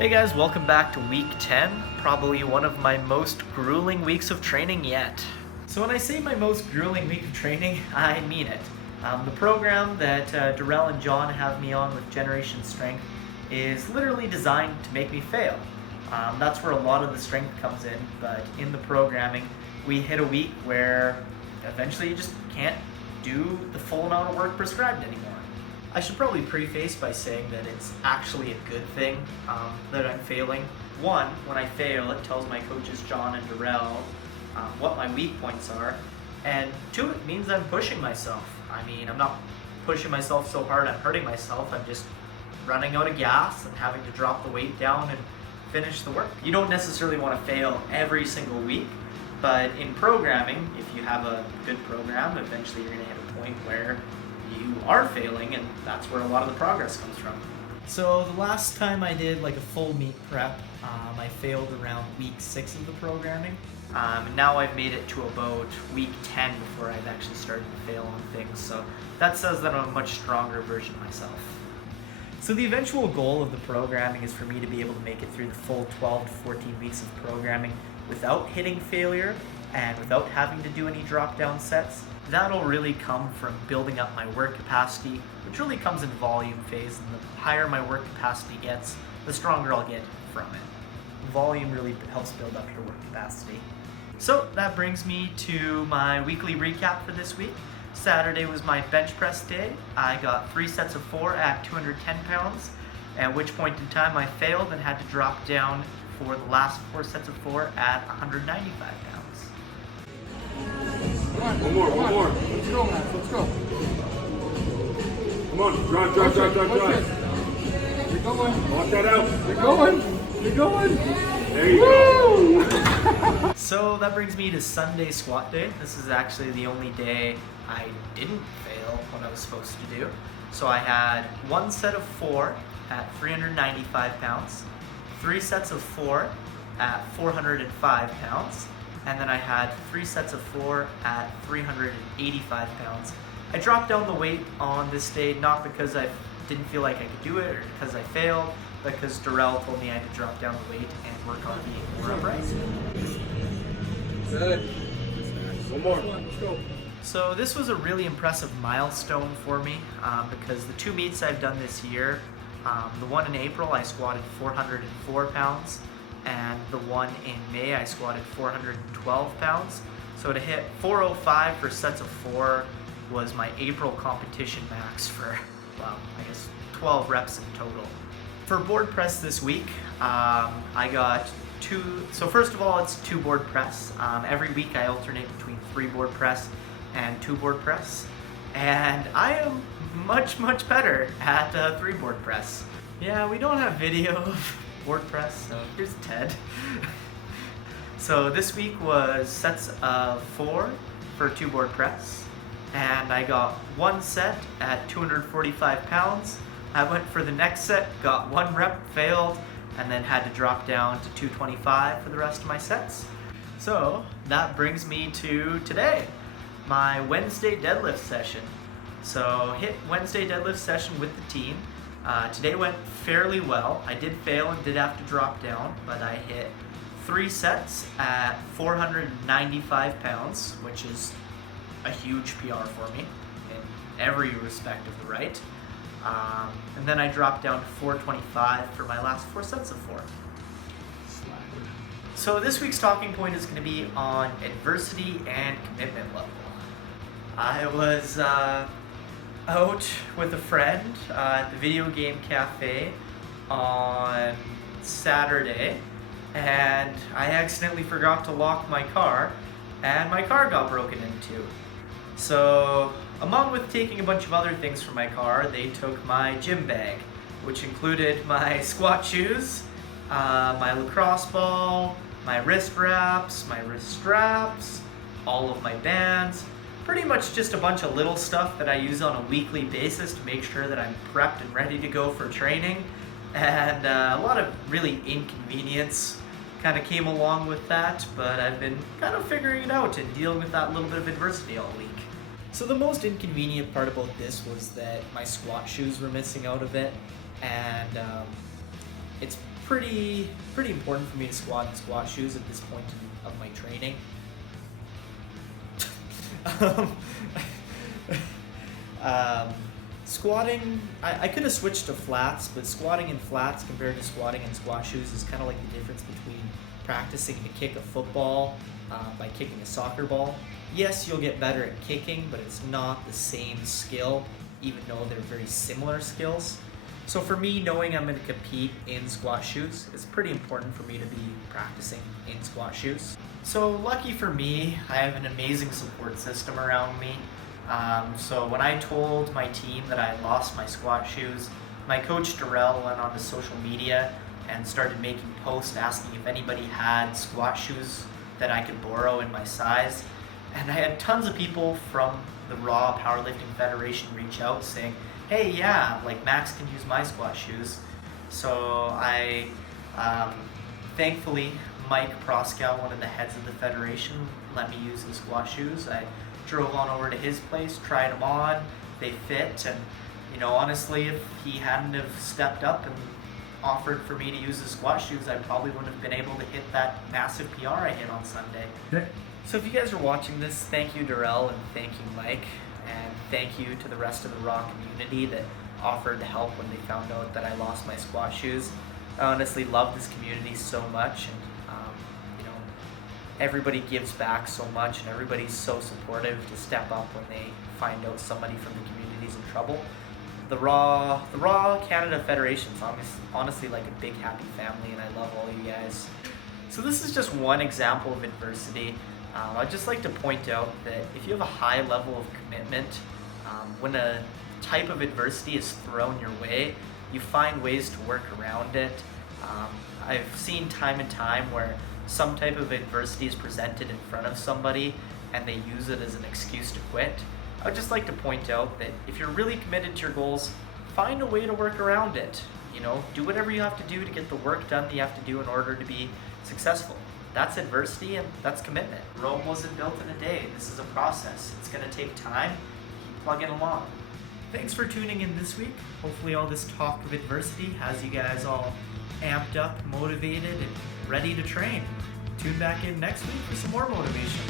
Hey guys, welcome back to week 10, probably one of my most grueling weeks of training yet. So when I say my most grueling week of training, I mean it. The program that Darrell and John have me on with Generation Strength is literally designed to make me fail. That's where a lot of the strength comes in, but in the programming, we hit a week where eventually you just can't do the full amount of work prescribed anymore. I should probably preface by saying that it's actually a good thing that I'm failing. One, when I fail, it tells my coaches John and Darrell what my weak points are. And two, it means I'm pushing myself. I mean, I'm not pushing myself so hard I'm hurting myself. I'm just running out of gas and having to drop the weight down and finish the work. You don't necessarily want to fail every single week, but in programming, if you have a good program, eventually you're going to hit a point where you are failing, and that's where a lot of the progress comes from. So the last time I did like a full meet prep, I failed around week 6 of the programming. And now I've made it to about week 10 before I've actually started to fail on things. So that says that I'm a much stronger version of myself. So the eventual goal of the programming is for me to be able to make it through the full 12 to 14 weeks of programming without hitting failure and without having to do any drop-down sets. That'll really come from building up my work capacity, which really comes in volume phase, and the higher my work capacity gets, the stronger I'll get from it. Volume really helps build up your work capacity. So that brings me to my weekly recap for this week. Saturday was my bench press day. I got 3 sets of 4 at 210 pounds, at which point in time I failed and had to drop down for the last 4 sets of 4 at 195 pounds. One more. Let's go, man. Let's go. Come on, drive. You're going. Lock that out. You're going. There you go. So that brings me to Sunday squat day. This is actually the only day I didn't fail what I was supposed to do. So I had 1 set of 4 at 395 pounds, 3 sets of 4 at 405 pounds, and then I had 3 sets of 4 at 385 pounds. I dropped down the weight on this day, not because I didn't feel like I could do it or because I failed, but because Darrell told me I had to drop down the weight and work on being more upright. Good. One more. Let's go. So this was a really impressive milestone for me because the 2 meets I've done this year, the one in April I squatted 404 pounds, and the one in May I squatted 412 pounds. So to hit 405 for sets of 4 was my April competition max for, well, I guess 12 reps in total. For board press this week, I got 2, so first of all it's 2 board press. Every week I alternate between 3 board press and 2 board press, and I am much better at 3 board press. Yeah, we don't have video of board press, so here's Ted. So this week was sets of 4 for 2 board press, and I got 1 set at 245 pounds. I went for the next set, got 1 rep, failed, and then had to drop down to 225 for the rest of my sets. So that brings me to today, my Wednesday deadlift session. So hit Wednesday deadlift session with the team. Today went fairly well. I did fail and did have to drop down, but I hit 3 sets at 495 pounds, which is a huge PR for me in every respect of the right. And then I dropped down to 425 for my last 4 sets of 4. So this week's talking point is going to be on adversity and commitment level. I was out with a friend at the video game cafe on Saturday, and I accidentally forgot to lock my car, and my car got broken into. So, along with taking a bunch of other things from my car, they took my gym bag, which included my squat shoes, my lacrosse ball, my wrist wraps, my wrist straps, all of my bands, pretty much just a bunch of little stuff that I use on a weekly basis to make sure that I'm prepped and ready to go for training. And a lot of really inconvenience kind of came along with that, but I've been kind of figuring it out and dealing with that little bit of adversity all week. So the most inconvenient part about this was that my squat shoes were missing out of it, and it's pretty important for me to squat in squat shoes at this point of my training. Squatting, I could have switched to flats, but squatting in flats compared to squatting in squat shoes is kind of like the difference between practicing to kick a football by kicking a soccer ball. Yes, you'll get better at kicking, but it's not the same skill, even though they're very similar skills. So for me, knowing I'm going to compete in squat shoes, it's pretty important for me to be practicing in squat shoes. So lucky for me, I have an amazing support system around me. So when I told my team that I had lost my squat shoes, my coach Darrell went onto social media and started making posts asking if anybody had squat shoes that I could borrow in my size. And I had tons of people from the Raw Powerlifting Federation reach out saying, hey, yeah, like Max can use my squat shoes. So I, thankfully, Mike Proskauer, one of the heads of the federation, let me use the squat shoes. I drove on over to his place, tried them on, they fit, and honestly, if he hadn't have stepped up and offered for me to use the squat shoes, I probably wouldn't have been able to hit that massive PR I hit on Sunday. Yeah. So if you guys are watching this, thank you Darrell and thank you Mike, and thank you to the rest of the Raw community that offered to help when they found out that I lost my squat shoes. I honestly love this community so much, and everybody gives back so much, and everybody's so supportive to step up when they find out somebody from the community's in trouble. The Raw Canada Federation is honestly like a big happy family, and I love all you guys. So this is just one example of adversity. I'd just like to point out that if you have a high level of commitment, when a type of adversity is thrown your way, you find ways to work around it. I've seen time and time where some type of adversity is presented in front of somebody and they use it as an excuse to quit. I would just like to point out that if you're really committed to your goals, find a way to work around it. Do whatever you have to do to get the work done that you have to do in order to be successful. That's adversity and that's commitment. Rome wasn't built in a day. This is a process. It's going to take time. Keep plugging along. Thanks for tuning in this week. Hopefully all this talk of adversity has you guys all amped up, motivated, and ready to train. Tune back in next week for some more motivation.